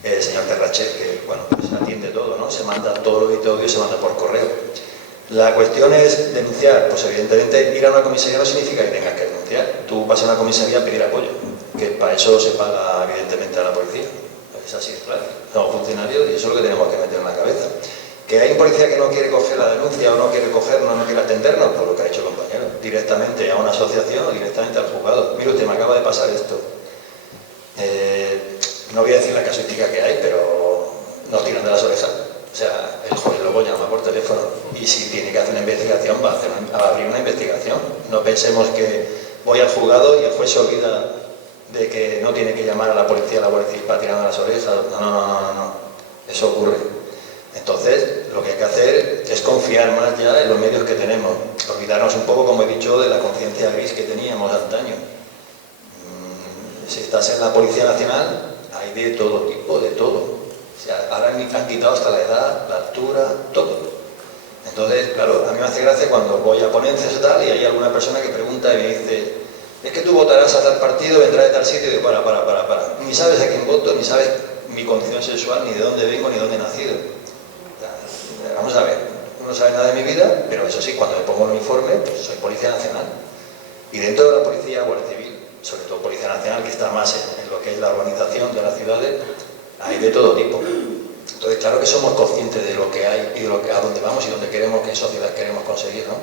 El señor Terrachet, que bueno, pues atiende todo, ¿no? Se manda todo lo delito de odio, se manda por correo. La cuestión es denunciar, pues evidentemente ir a una comisaría no significa que tengas que denunciar. Tú vas a una comisaría a pedir apoyo, que para eso se paga evidentemente a la policía. Es así, es claro. Somos funcionarios y eso es lo que tenemos que meter en la cabeza. ¿Que hay un policía que no quiere coger la denuncia o no quiere cogernos, no quiere atendernos? Por lo que ha dicho el compañero, directamente a una asociación o directamente al juzgado. Mire usted, me acaba de pasar esto. No voy a decir la casuística que hay, pero nos tiran de las orejas. O sea, el juez luego llama por teléfono y si tiene que hacer una investigación, va a abrir una investigación. No pensemos que voy al juzgado y el juez se olvida de que no tiene que llamar a la policía, a la Guardia Civil para tirarme las orejas. No. Eso ocurre. Entonces, lo que hay que hacer es confiar más ya en los medios que tenemos. Olvidarnos un poco, como he dicho, de la conciencia gris que teníamos antaño. Si estás en la Policía Nacional, hay de todo tipo, de todo. O sea, ahora han quitado hasta la edad, la altura, todo. Entonces, claro, a mí me hace gracia cuando voy a ponencias y tal, y hay alguna persona que pregunta y me dice, es que tú votarás a tal partido, vendrás de tal sitio, y digo, para. Ni sabes a quién voto, ni sabes mi condición sexual, ni de dónde vengo, ni dónde he nacido. Vamos a ver, no sabe nada de mi vida, pero eso sí, cuando me pongo el uniforme, pues soy Policía Nacional. Y dentro de la Policía, Guardia Civil, sobre todo Policía Nacional, que está más en lo que es la urbanización de las ciudades, hay de todo tipo. Entonces, claro que somos conscientes de lo que hay y de a dónde vamos y dónde queremos, qué sociedad queremos conseguir, ¿no?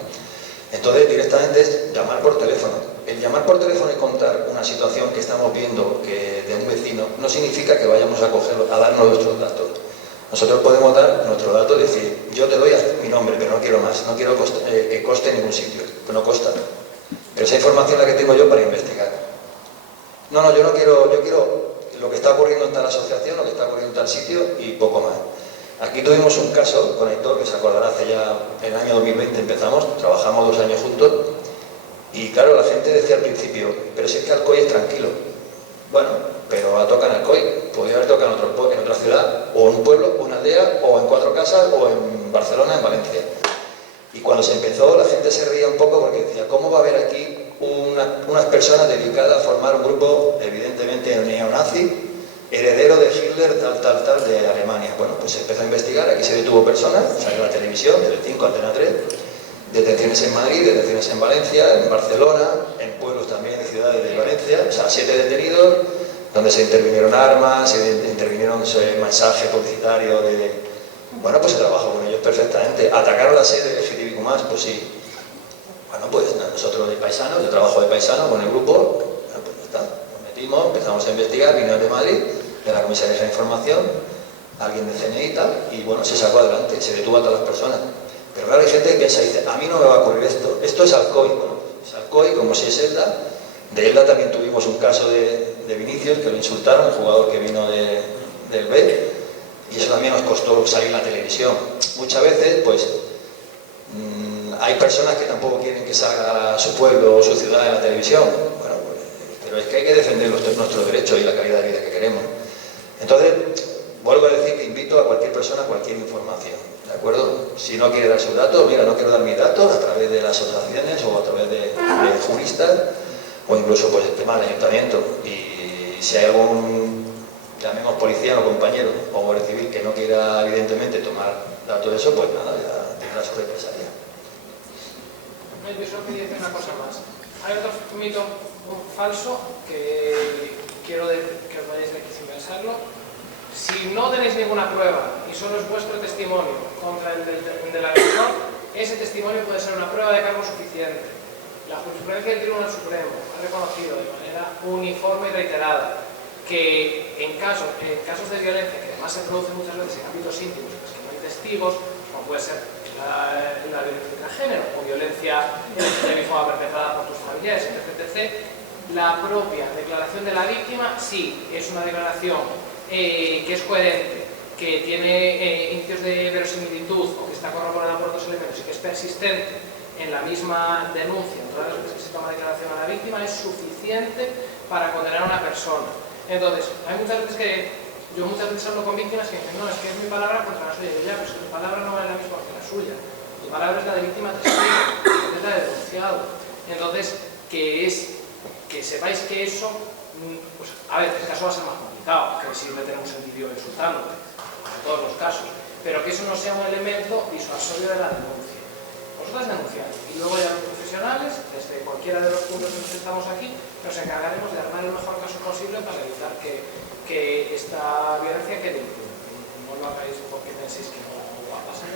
Entonces, directamente es llamar por teléfono. El llamar por teléfono y contar una situación que estamos viendo que de un vecino no significa que vayamos a cogerlo, a darnos nuestros datos. Nosotros podemos dar nuestro dato y decir, yo te doy mi nombre, pero no quiero más, no quiero que coste en ningún sitio, que no costa. Pero esa información es la que tengo yo para investigar. No, yo no quiero, yo quiero lo que está ocurriendo en tal asociación, lo que está ocurriendo en tal sitio y poco más. Aquí tuvimos un caso con Héctor, que se acordará, hace ya, en el año 2020 empezamos, trabajamos 2 años juntos, y claro, la gente decía al principio, pero si es que Alcoy es tranquilo. Bueno, pero ha tocado en Alcoy, podría haber tocado en otra ciudad, o en un pueblo, o una aldea, o en 4 casas, o en Barcelona, en Valencia. Y cuando se empezó, la gente se reía un poco porque decía, ¿cómo va a haber aquí unas personas dedicadas a formar un grupo, evidentemente neonazi, heredero de Hitler, tal, de Alemania? Bueno, pues se empezó a investigar, aquí se detuvo personas, salió en la televisión, Tele5, Antena 3, detenciones en Madrid, detenciones en Valencia, en Barcelona, en pueblos también de ciudades de Valencia, o sea, 7 detenidos, donde se intervinieron armas, se intervinieron mensajes publicitarios de... Bueno, pues se trabajó con ellos perfectamente. ¿Atacaron la sede de LGTBIQ+? Pues sí. Bueno, pues nosotros de paisanos, yo trabajo de paisano con el grupo, bueno, pues ya está, nos metimos, empezamos a investigar, vinieron de Madrid, de la Comisaría de Información, alguien de CNI y tal, y bueno, se sacó adelante, se detuvo a todas las personas. Pero claro, hay gente que piensa y dice, a mí no me va a ocurrir esto es Alcoy. Bueno, es Alcoy, como si es Elda. De Elda también tuvimos un caso de Vinicius, que lo insultaron, el jugador que vino del B. y eso también nos costó salir en la televisión. Muchas veces, pues, hay personas que tampoco quieren que salga su pueblo o su ciudad en la televisión. Bueno, pues, pero es que hay que defender nuestros derechos y la calidad de vida que queremos. Entonces, vuelvo a decir que invito a cualquier persona a cualquier información, ¿de acuerdo? Si no quiere dar sus datos, mira, no quiero dar mis datos a través de las asociaciones o a través de juristas o incluso pues el tema del ayuntamiento. Y si hay algún, llamemos policía o compañero o guardia civil que no quiera evidentemente tomar datos de eso, pues nada, ya tendrá su represalia. Yo solo quería decir una cosa más. Hay otro mito falso que quiero que os vayáis de aquí sin pensarlo. Si no tenéis ninguna prueba y solo es vuestro testimonio contra el del agresor, ese testimonio puede ser una prueba de cargo suficiente. La jurisprudencia del Tribunal Supremo ha reconocido de manera uniforme y reiterada que en casos de violencia, que además se producen muchas veces en ámbitos íntimos, en los que no hay testigos, como puede ser la violencia intragénero o violencia LGTBI perpetrada por tus familiares, etc., la propia declaración de la víctima sí es una declaración que es coherente, que tiene indicios de verosimilitud o que está corroborada por otros elementos y que es persistente en la misma denuncia, en todas las veces que se toma declaración a la víctima, es suficiente para condenar a una persona. Entonces, hay muchas veces que yo hablo con víctimas que dicen, no, es que es mi palabra contra la suya. Y ya, pero es que tu palabra no vale la misma que la suya. Tu palabra es la de víctima testigo, es la de denunciado. Entonces, que sepáis que eso, pues, a ver, el caso va a ser más complicado, que si le tenemos el vídeo insultándote, en todos los casos, pero que eso no sea un elemento disuasorio de la denuncia. Vosotras denunciáis, y luego ya los profesionales, desde cualquiera de los puntos en los que estamos aquí, nos encargaremos de armar el mejor caso posible para evitar que esta violencia quede impune. No lo hagáis porque penséis que no va a pasar.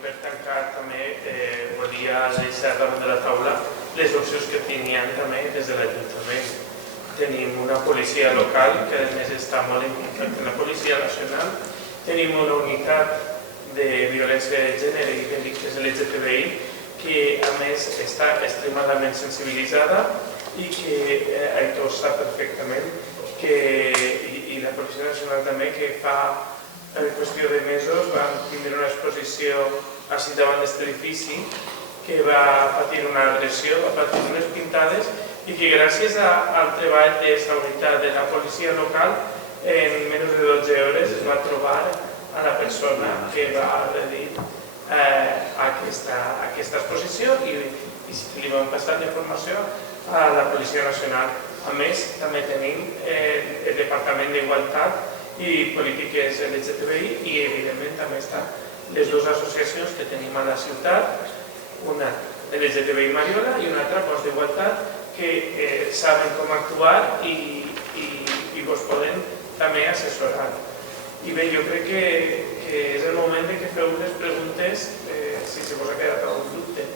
Per tancar també volia deixar damunt de la taula les opcions que tenien també des de l'Ajuntament. Tenim una policia local que a més està molt implicat en la Policia Nacional, tenim una unitat de violència de gènere i delictes LGTBI que a més està extremadament sensibilitzada i que Aitor sap perfectament i la Policia Nacional també, que fa en qüestió de mesos vam tindre una exposició així davant d'aquest edifici que va patir una agressió, va patir unes pintades i que gràcies al treball d'aquesta unitat de la policia local en menys de 12 hores es va trobar a la persona que va agredir aquesta exposició i li van passar la informació a la Policia Nacional. A més, també tenim el Departament d'Igualtat i polítiques LGTBI i evidentment també estan les dues associacions que tenim a la ciutat, una LGTBI Mariola i una altra Cos d'Igualtat, que saben com actuar i vos poden també assessorar. I bé, jo crec que és el moment que feu unes preguntes si se vos ha quedat algun dubte.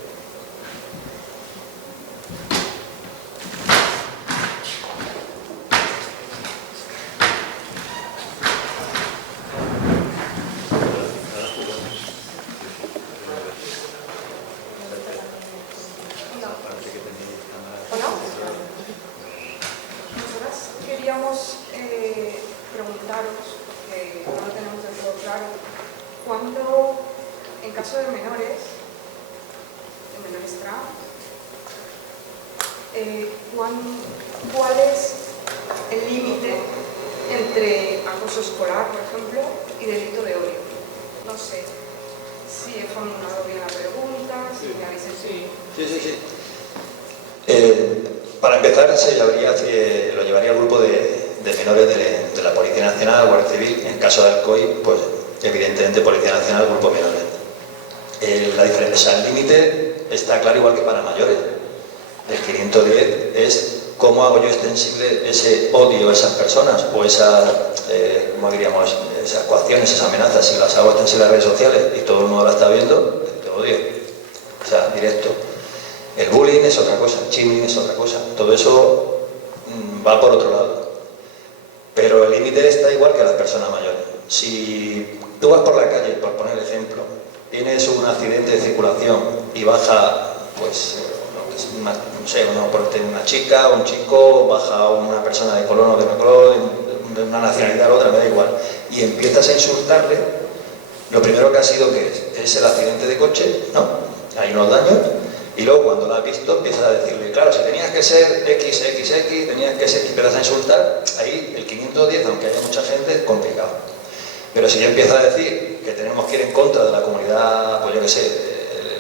Preguntaros, porque no lo tenemos del todo claro, cuando en caso de menores trans, ¿cuál es el límite entre acoso escolar, por ejemplo, y delito de odio? No sé si he formulado bien la pregunta, si me habéis entendido. Sí. Para empezar, lo llevaría al grupo de menores de la Policía Nacional, Guardia Civil. En caso de Alcoy, pues evidentemente Policía Nacional, grupo de menores. La diferencia, el límite está claro igual que para mayores. El 510 es cómo hago yo extensible ese odio a esas personas o esas, ¿cómo diríamos? Esas coacciones, esas amenazas. Si las hago extensibles a las redes sociales y todo el mundo la está viendo, te odio. O sea, directo. El bullying es otra cosa, el chiming es otra cosa. Todo eso va por otro lado. Pero el límite está igual que a las personas mayores. Si tú vas por la calle, por poner el ejemplo, tienes un accidente de circulación y baja, pues, no sé, una chica o un chico, baja una persona de color o de no color, de una nacionalidad o otra, me da igual, y empiezas a insultarle, lo primero que ha sido que es el accidente de coche, ¿no? Hay unos daños, y luego cuando lo has visto empiezas a decirle, claro, si tenías que ser XXX, tenías que ser, y empiezas a insultar, ahí el 510, aunque haya mucha gente, es complicado. Pero si yo empiezo a decir que tenemos que ir en contra de la comunidad, pues yo que sé,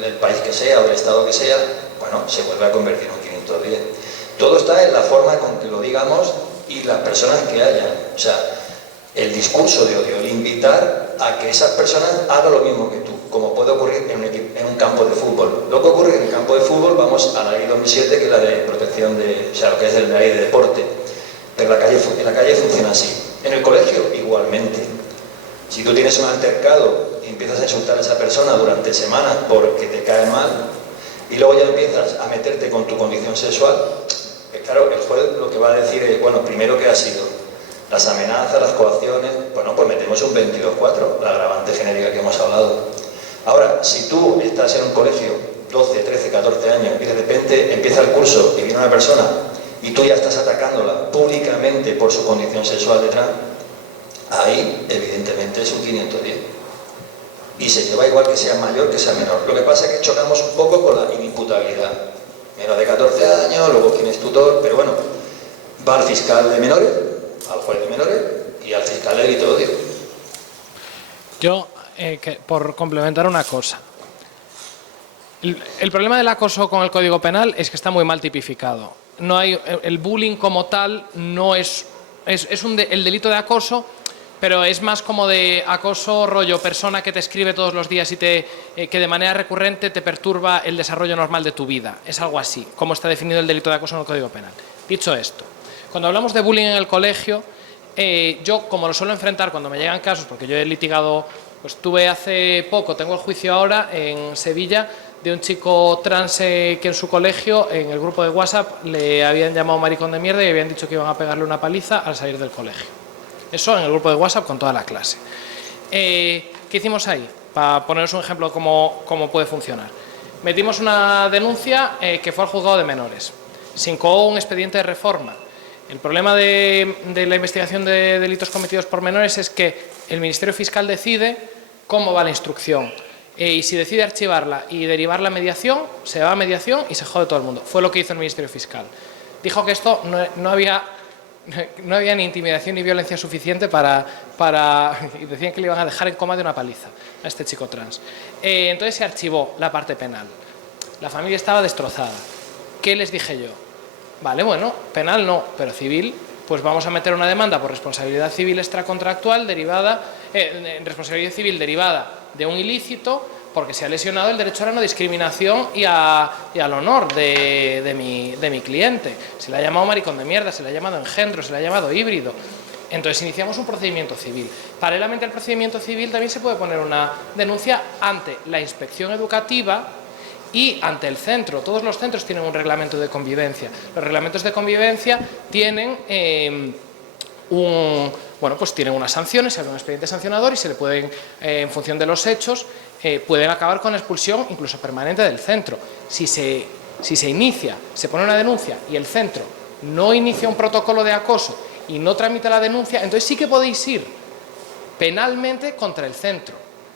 del país que sea o del estado que sea, bueno, se vuelve a convertir en un 510. Todo está en la forma con que lo digamos y las personas que hayan. O sea, el discurso de odio, el invitar a que esas personas hagan lo mismo que tú, como puede ocurrir en un campo de fútbol. Lo que ocurre en el campo de fútbol, vamos a la ley 2007, que es la de protección de, o sea, lo que es la ley de deporte. Pero en la calle funciona así. En el colegio, igualmente. Si tú tienes un altercado y empiezas a insultar a esa persona durante semanas porque te cae mal, y luego ya empiezas a meterte con tu condición sexual, pues claro, el juez lo que va a decir es, bueno, primero, ¿qué ha sido? Las amenazas, las coacciones, bueno, pues metemos un 22.4, la agravante genérica que hemos hablado. Ahora, si tú estás en un colegio, 12, 13, 14 años, y de repente empieza el curso y viene una persona y tú ya estás atacándola públicamente por su condición sexual detrás, ahí, evidentemente, es un 510. Y se lleva igual que sea mayor que sea menor. Lo que pasa es que chocamos un poco con la inimputabilidad. Menor de 14 años, luego quién es tutor, pero bueno, va al fiscal de menores, al juez de menores y al fiscal de delito de odio. Yo, por complementar una cosa, el problema del acoso con el Código Penal es que está muy mal tipificado. No hay, el bullying como tal no es el delito de acoso, pero es más como de acoso rollo persona que te escribe todos los días y que de manera recurrente te perturba el desarrollo normal de tu vida. Es algo así, como está definido el delito de acoso en el Código Penal. Dicho esto, cuando hablamos de bullying en el colegio, yo, como lo suelo enfrentar cuando me llegan casos, porque yo he litigado, pues tuve hace poco, tengo el juicio ahora en Sevilla, de un chico trans que en su colegio, en el grupo de WhatsApp, le habían llamado maricón de mierda y habían dicho que iban a pegarle una paliza al salir del colegio. Eso en el grupo de WhatsApp con toda la clase. ¿Qué hicimos ahí? Para poneros un ejemplo de cómo puede funcionar. Metimos una denuncia que fue al juzgado de menores. Se incoó un expediente de reforma. El problema de la investigación de delitos cometidos por menores es que el Ministerio Fiscal decide cómo va la instrucción. Y si decide archivarla y derivarla a mediación, se va a mediación y se jode todo el mundo. Fue lo que hizo el Ministerio Fiscal. Dijo que esto no había ni intimidación ni violencia suficiente y decían que le iban a dejar en coma de una paliza a este chico trans. Entonces se archivó la parte penal. La familia estaba destrozada. ¿Qué les dije yo? Vale, bueno, penal no, pero civil, pues vamos a meter una demanda por responsabilidad civil extracontractual responsabilidad civil derivada de un ilícito, porque se ha lesionado el derecho a la no discriminación y al honor de mi cliente. Se le ha llamado maricón de mierda, se le ha llamado engendro, se le ha llamado híbrido. Entonces iniciamos un procedimiento civil. Paralelamente al procedimiento civil también se puede poner una denuncia ante la inspección educativa y ante el centro. Todos los centros tienen un reglamento de convivencia. Los reglamentos de convivencia tienen tienen unas sanciones, hay un expediente sancionador y se le pueden, en función de los hechos, pueden acabar con expulsión incluso permanente del centro. Si se inicia, se pone una denuncia y el centro no inicia un protocolo de acoso y no tramita la denuncia, entonces sí que podéis ir penalmente contra el centro,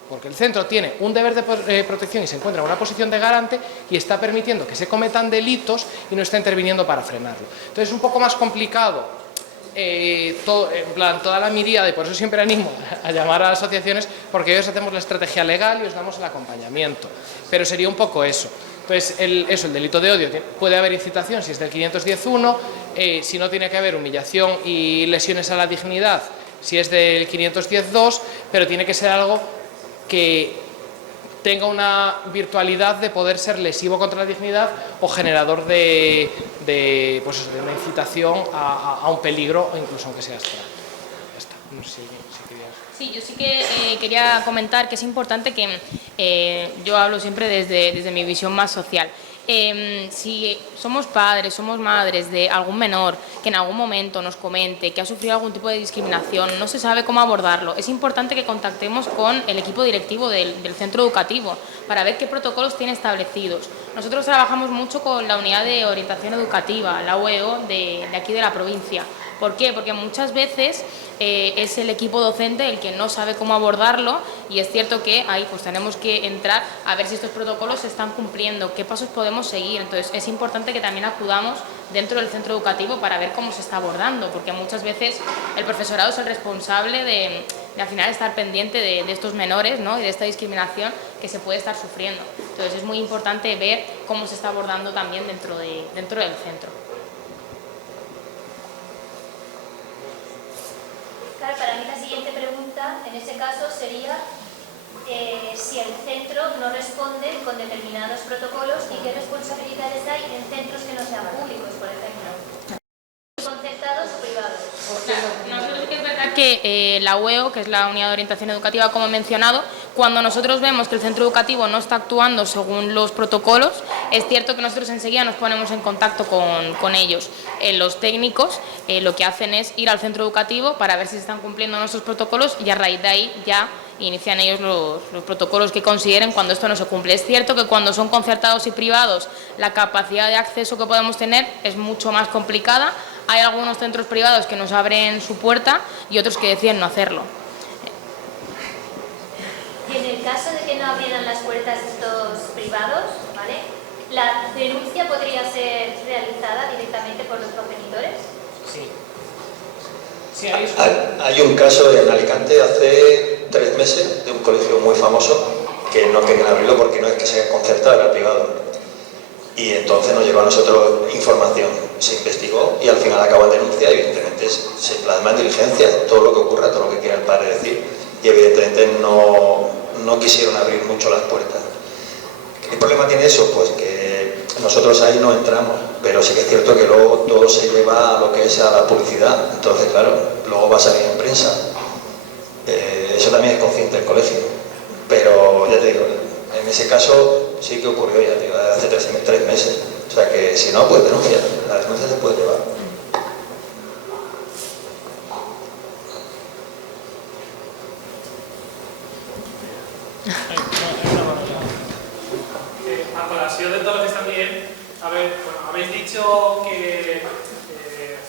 porque el centro tiene un deber de protección y se encuentra en una posición de garante y está permitiendo que se cometan delitos y no está interviniendo para frenarlo. Entonces es un poco más complicado toda la miríada, y por eso siempre animo a llamar a las asociaciones, porque ellos hacemos la estrategia legal y os damos el acompañamiento, pero sería un poco eso. Entonces, el delito de odio, puede haber incitación si es del 510.1, si no tiene que haber humillación y lesiones a la dignidad si es del 510.2, pero tiene que ser algo que tenga una virtualidad de poder ser lesivo contra la dignidad o generador de una incitación a un peligro, o incluso aunque sea extra. Ya está. No sé si querías... Sí, yo sí que quería comentar que es importante que yo hablo siempre desde mi visión más social. si somos padres, somos madres de algún menor que en algún momento nos comente que ha sufrido algún tipo de discriminación, no se sabe cómo abordarlo, es importante que contactemos con el equipo directivo del centro educativo para ver qué protocolos tiene establecidos. Nosotros trabajamos mucho con la unidad de orientación educativa, la UEO, de aquí de la provincia. ¿Por qué? Porque muchas veces es el equipo docente el que no sabe cómo abordarlo y es cierto que ahí pues tenemos que entrar a ver si estos protocolos se están cumpliendo, qué pasos podemos seguir. Entonces es importante que también acudamos dentro del centro educativo para ver cómo se está abordando, porque muchas veces el profesorado es el responsable de al final estar pendiente de estos menores, ¿no? Y de esta discriminación que se puede estar sufriendo. Entonces es muy importante ver cómo se está abordando también dentro del centro. Claro, para mí la siguiente pregunta, en ese caso, sería si el centro no responde con determinados protocolos y qué responsabilidades hay en centros que no sean públicos, por ejemplo. ¿Concertados o privados? Nosotros sí que es verdad que la UEO, que es la Unidad de Orientación Educativa, como he mencionado, cuando nosotros vemos que el centro educativo no está actuando según los protocolos, es cierto que nosotros enseguida nos ponemos en contacto con ellos. Los técnicos lo que hacen es ir al centro educativo para ver si se están cumpliendo nuestros protocolos y a raíz de ahí ya inician ellos los protocolos que consideren cuando esto no se cumple. Es cierto que cuando son concertados y privados la capacidad de acceso que podemos tener es mucho más complicada. Hay algunos centros privados que nos abren su puerta y otros que deciden no hacerlo. Y en el caso de que no abrieran las puertas estos privados, ¿vale? ¿La denuncia podría ser realizada directamente por los progenitores? Sí. Hay un caso en Alicante hace 3 meses de un colegio muy famoso que no querían abrirlo porque no es que sea concertado, era privado. Y entonces nos llegó a nosotros información, se investigó y al final acabó en denuncia y evidentemente se plasma en diligencia todo lo que ocurra, todo lo que quiera el padre decir y evidentemente no quisieron abrir mucho las puertas. ¿Qué problema tiene eso? Pues que nosotros ahí no entramos, pero sí que es cierto que luego todo se lleva a lo que es a la publicidad, entonces claro, luego va a salir en prensa. Eso también es consciente el colegio, pero ya te digo, en ese caso sí que ocurrió, ya te digo, hace 3 meses, o sea que si no, pues denuncia, la denuncia se puede llevar. A colación de todo lo que está bien, habéis dicho que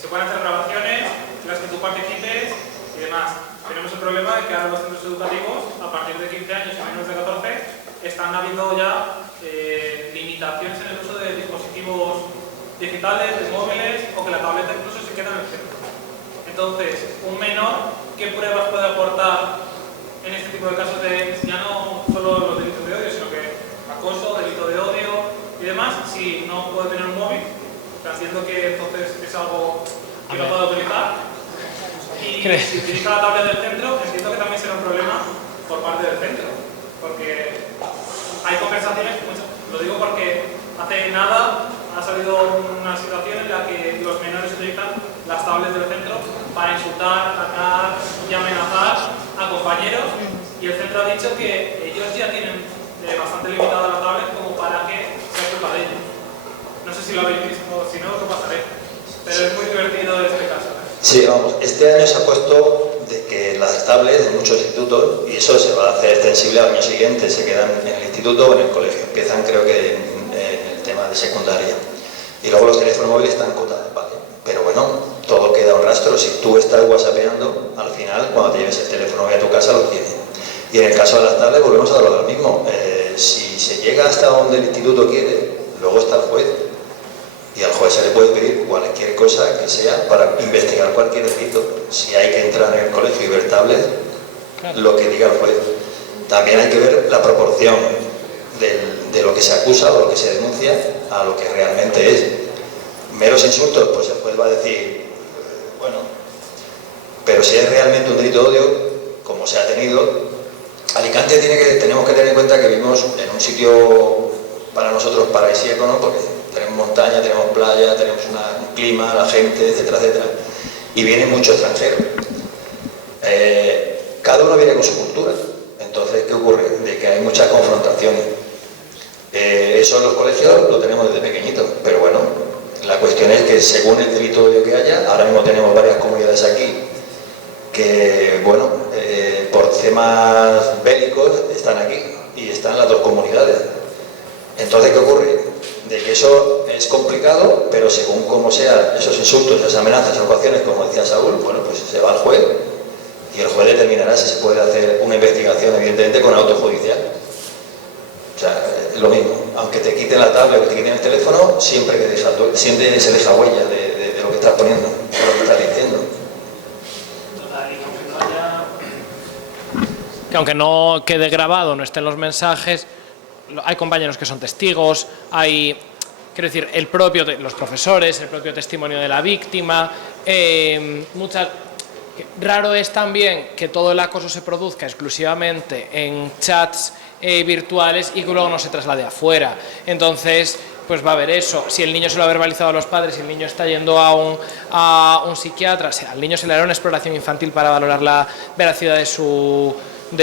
se pueden hacer grabaciones en las que tú participes y demás. Tenemos el problema de que ahora los centros educativos, a partir de 15 años y menos de 14, están habiendo ya limitaciones en el uso de dispositivos digitales, de móviles, o que la tableta incluso se queda en el centro. Entonces, un menor, ¿qué pruebas puede aportar en este tipo de casos de ya no solo los delitos de odio, sino que acoso, delito de odio y demás, si no puede tener un móvil? Entiendo que entonces es algo que no puede utilizar. Y si utiliza la tablet del centro, entiendo que también será un problema por parte del centro, porque hay conversaciones, lo digo porque hace nada ha salido una situación en la que los menores utilizan las tablets del centro para insultar, atacar y amenazar a compañeros, y el centro ha dicho que ellos ya tienen bastante limitada la tablet como para que sea culpa de ellos. No sé si lo habéis visto, si no os lo pasaré, pero es muy divertido este caso. Sí, vamos, este año se ha puesto de que las tablets de muchos institutos, y eso se va a hacer extensible al año siguiente, se quedan en el instituto o en el colegio, empiezan creo que en el tema de secundaria. Y luego los teléfonos móviles están cotados, ¿vale? Pero bueno, todo queda un rastro, si tú estás whatsappeando, al final cuando te lleves el teléfono móvil a tu casa lo tienes. Y en el caso de las tablets volvemos a hablar lo mismo, si se llega hasta donde el instituto quiere, luego está el juez. Y al juez se le puede pedir cualquier cosa que sea para investigar cualquier delito. Si hay que entrar en el colegio y ver tablets, lo que diga el juez. También hay que ver la proporción de lo que se acusa o lo que se denuncia a lo que realmente es. Meros insultos, pues el juez va a decir, bueno, pero si es realmente un delito de odio, como se ha tenido, Alicante tenemos que tener en cuenta que vivimos en un sitio para nosotros paradisíaco, ¿no? Porque tenemos montaña, tenemos playa, tenemos un clima, la gente, etcétera, etcétera. Y vienen muchos extranjeros. Cada uno viene con su cultura. Entonces, ¿qué ocurre? De que hay muchas confrontaciones. eso en los colegios lo tenemos desde pequeñito, pero bueno, la cuestión es que según el delito de odio que haya, ahora mismo tenemos varias comunidades aquí que, bueno, por temas bélicos están aquí y están las dos comunidades. Entonces, ¿qué ocurre? De que eso es complicado, pero según cómo sean esos insultos, esas amenazas, esas ocasiones, como decía Saúl, bueno, pues se va al juez y el juez determinará si se puede hacer una investigación, evidentemente, con auto judicial. O sea, lo mismo, aunque te quiten la tablet o que te quiten el teléfono, siempre se deja huella de lo que estás poniendo, de lo que estás diciendo. Que aunque no quede grabado, no estén los mensajes, hay compañeros que son testigos, hay, quiero decir, los profesores, el propio testimonio de la víctima, raro es también que todo el acoso se produzca exclusivamente en chats virtuales y que luego no se traslade afuera. Entonces, pues va a haber eso. Si el niño se lo ha verbalizado a los padres, si el niño está yendo a un psiquiatra, al niño se le hará una exploración infantil para valorar la veracidad de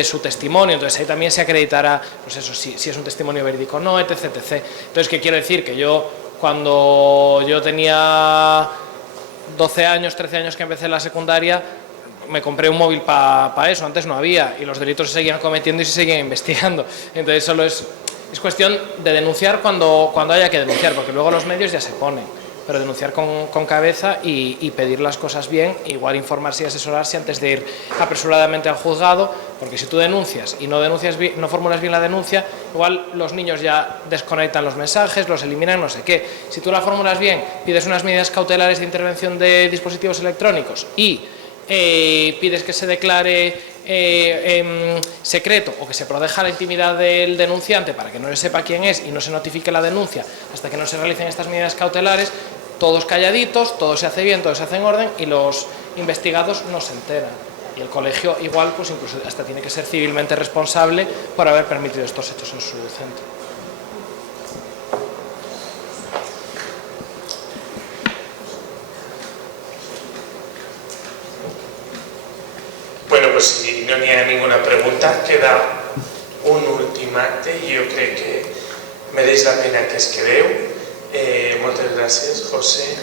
su testimonio, entonces ahí también se acreditará, pues eso, si es un testimonio verídico o no, etc, etc. Entonces, ¿qué quiero decir? Que yo, cuando yo tenía 12 años, 13 años que empecé la secundaria, me compré un móvil para eso, antes no había, y los delitos se seguían cometiendo y se seguían investigando. Entonces, solo es cuestión de denunciar cuando haya que denunciar, porque luego los medios ya se ponen, pero denunciar con cabeza y pedir las cosas bien, igual informarse y asesorarse antes de ir apresuradamente al juzgado, porque si tú denuncias y no formulas bien la denuncia, igual los niños ya desconectan los mensajes, los eliminan, no sé qué. Si tú la formulas bien, pides unas medidas cautelares de intervención de dispositivos electrónicos y pides que se declare secreto o que se proteja la intimidad del denunciante para que no se sepa quién es y no se notifique la denuncia hasta que no se realicen estas medidas cautelares, todos calladitos, todo se hace bien, todo se hace en orden y los investigados no se enteran. Y el colegio igual, pues incluso hasta tiene que ser civilmente responsable por haber permitido estos hechos en su centro. Bueno, pues si no hi ha ninguna pregunta, queda un últim acte i jo crec que mereix la pena que es quedeu. Moltes gràcies, José.